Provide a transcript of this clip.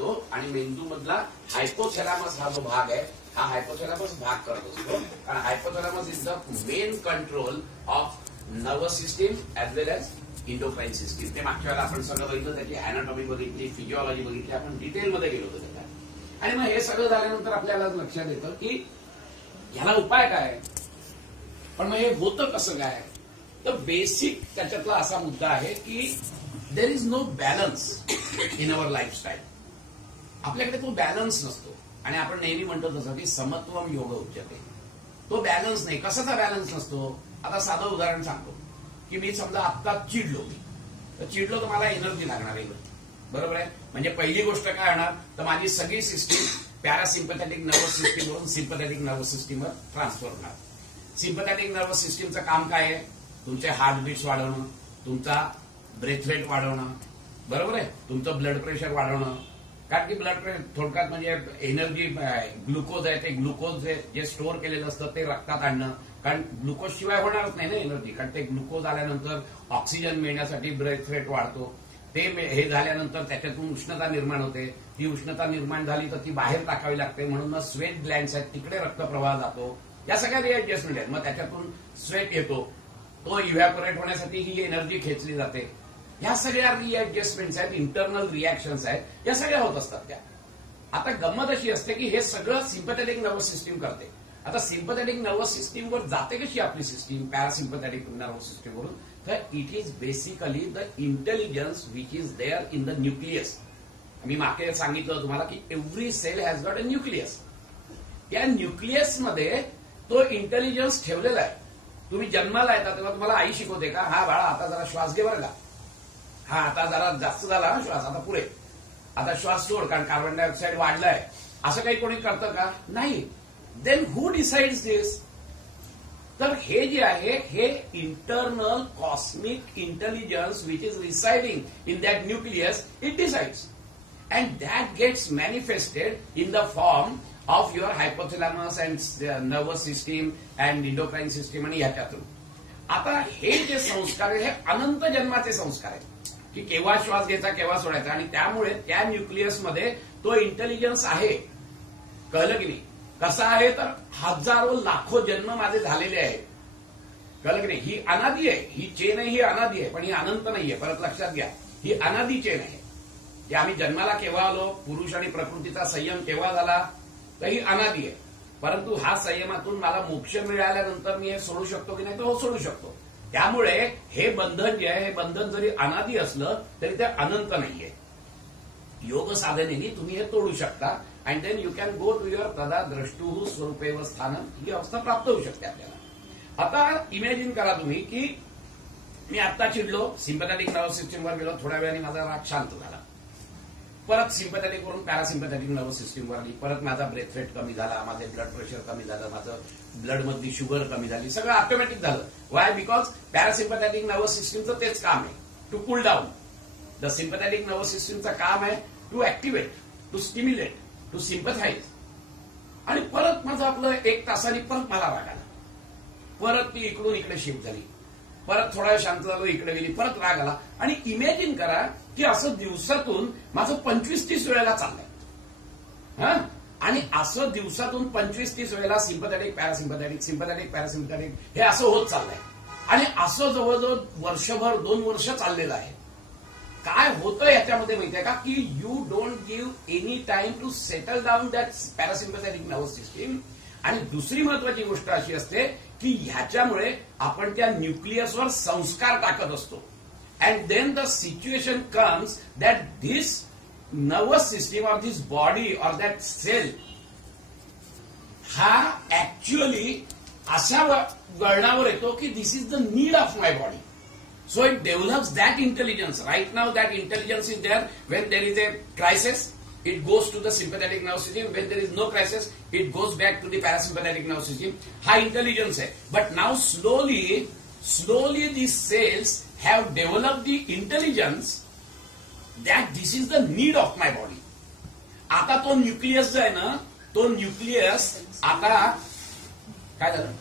असतो आणि मेंदूमधला हायपोथॅलॅमस हा जो भाग आहे हा हायपोथॅलॅमस भाग करत असतो. कारण hypothalamus is the main control of nervous system as well as endocrine system. ते मागच्या वेळेला आपण सगळं बघितलं, त्याची अॅनाटॉमी बघितली, फिजिओलॉजी बघितली, आपण डिटेलमध्ये गेलो होतो त्याच्यात. आणि मग हे सगळं झाल्यानंतर आपल्याला लक्षात येतं की ह्याला उपाय काय, पण मग हे होतं कसं काय. तर बेसिक त्याच्यातला असा मुद्दा आहे की there is no balance in our lifestyle. आपल्याकडे तो बॅलन्स नसतो आणि आपण नेहमी म्हणतो तसं की समत्वम योग उच्यते. तो बॅलन्स नाही. कशाचा बॅलन्स नसतो. आता साधं उदाहरण सांगतो की मी समजा आत्ता चिडलो, तर चिडलो तर मला एनर्जी लागणार आहे, बरोबर आहे. म्हणजे पहिली गोष्ट काय होणार, तर माझी सगळी सिस्टीम पॅरासिम्पथॅटिक नर्वस सिस्टीम वरून सिम्पथॅटिक नर्वस सिस्टीमवर ट्रान्सफर होणार. सिम्पथॅटिक नर्वस सिस्टीमचं काम काय आहे, तुमचे हार्टबीट्स वाढवणं, तुमचा ब्रेथ रेट वाढवणं, बरोबर आहे, तुमचं ब्लड प्रेशर वाढवणं. कारण की ब्लड प्रेशर थोडक्यात म्हणजे एनर्जी ग्लुकोज आहे, ते ग्लुकोज जे स्टोअर केलेलं असतं ते रक्तात आणणं. कारण ग्लुकोज शिवाय होणारच नाही ना एनर्जी, कारण ते ग्लुकोज आल्यानंतर ऑक्सिजन मिळण्यासाठी ब्रेथ रेट वाढतो. ते हे झाल्यानंतर त्याच्यातून उष्णता निर्माण होते. ती उष्णता निर्माण झाली तर ती बाहेर टाकावी लागते, म्हणून मग स्वेट ग्लँड्स आहेत तिकडे रक्तप्रवाह जातो. या सगळ्या रिॲडजस्टमेंट आहेत. मग त्याच्यातून स्वेट येतो, तो इव्हॅपोरेट होण्यासाठी ही एनर्जी खेचली जाते. ह्या सगळ्या रिॲडजस्टमेंट्स आहेत, इंटरनल रिॲक्शन्स आहेत, या सगळ्या होत असतात त्या. आता गंमत अशी असते की हे सगळं सिम्पथॅटिक नर्वस सिस्टीम करते. आता सिम्पथॅटिक नर्वस सिस्टीमवर जाते कशी आपली सिस्टीम पॅरासिम्पथॅटिक नर्वस सिस्टीमवरून, तर it is basically the intelligence which is there in the nucleus. मी मागे सांगितलं तुम्हाला की every cell has got a nucleus. त्या न्यूक्लियसमध्ये तो इंटेलिजन्स ठेवलेला आहे. तुम्ही जन्माला येता तेव्हा तुम्हाला आई शिकवते का, हा बाळा आता जरा श्वास घे बरं का, हा आता जरा जास्त झाला ना श्वास, आता पुरे, आता श्वास सोड कारण कार्बन डायऑक्साईड वाढलाय, असं काही कोणी करतं का, नाही. Then who decides this. तर हे जे आहे हे internal cosmic intelligence which is residing in that nucleus, it decides and that gets manifested in the form of your hypothalamus and nervous system and endocrine system आणि ह्याच्यातून. आता हे जे संस्कार आहे हे अनंत जन्माचे संस्कार आहेत की केव्हा श्वास घ्यायचा केव्हा सोडायचा. आणि त्यामुळे त्या न्यूक्लियसमध्ये तो इंटेलिजन्स आहे. कळलं की नाही. कसा आहे तर हजारो लाखो जन्म माझे झालेले आहेत. कळलं की नाही. ही अनादी आहे, ही चेन आहे, ही अनादी आहे, पण ही अनंत नाहीये. परत लक्षात घ्या, ही अनादी चेन आहे. की आम्ही जन्माला केव्हा आलो, पुरुष आणि प्रकृतीचा संयम केव्हा झाला, तर ही अनादी आहे. परंतु हा संयमातून मला मोक्ष मिळाल्यानंतर मी हे सोडू शकतो की नाही, तर हो सोडू शकतो. त्यामुळे हे बंधन जे आहे हे बंधन जरी अनादी असलं तरी ते अनंत नाहीये. योग साधनेने तुम्ही हे तोडू शकता and then you can go to your तदा द्रष्टुः स्वरूपेव स्थानम, ही अवस्था प्राप्त होऊ शकते आपल्याला. आता इमॅजिन करा तुम्ही की मी आत्ता चिडलो, सिम्पथॅटिक नर्वस सिस्टीमवर गेलो, थोड्या वेळाने माझा राग शांत झाला, परत सिम्पथॅटिक वरून पॅरासिम्पथॅटिक नर्वस सिस्टीमवर आली, परत माझा ब्रेथ रेट कमी झाला, माझे ब्लड प्रेशर कमी झालं, माझं ब्लड मधली शुगर कमी झाली, सगळं ऑटोमॅटिक झालं. वाय, बिकॉज पॅरासिम्पथॅटिक नर्वस सिस्टीमचं तेच काम आहे, to cool down. The sympathetic nervous सिस्टीमचं काम आहे to activate, to stimulate, to sympathize. आणि परत माझं आपलं 1 तासाने परत मला राग आला, परत ती इकडून इकडे शिफ्ट झाली, परत थोडा शांत झालो, इकडे गेली, परत राग आला. आणि इमॅजिन करा की असं दिवसातून माझं 25-30 वेळेला चाललंय. आणि असं दिवसातून 25-30 वेळेला सिम्पथॅटिक पॅरासिम्पथॅटिक सिम्पथॅटिक पॅरासिम्पथॅटिक हे असं होत चाललंय. आणि असं जवळजवळ वर्षभर 2 वर्ष चाललेलं आहे. काय होतं याच्यामध्ये माहितीये का की you don't give any time to settle down that parasympathetic nervous system. आणि दुसरी महत्वाची गोष्ट अशी असते की ह्याच्यामुळे आपण त्या न्यूक्लियसवर संस्कार टाकत असतो. And then the situation comes that this nervous system or this body or that cell हा ऍक्च्युअली अशा वळणावर येतो की this is the need of my body. So it develops that intelligence. Right now that intelligence is there. When there is a crisis, it goes to the sympathetic nervous system. When there is no crisis, it goes back to the parasympathetic nervous system. High intelligence hai. But now slowly these cells have developed the intelligence that this is the need of my body. आता तो nucleus जो आहे ना, तो nucleus आता काय झालं?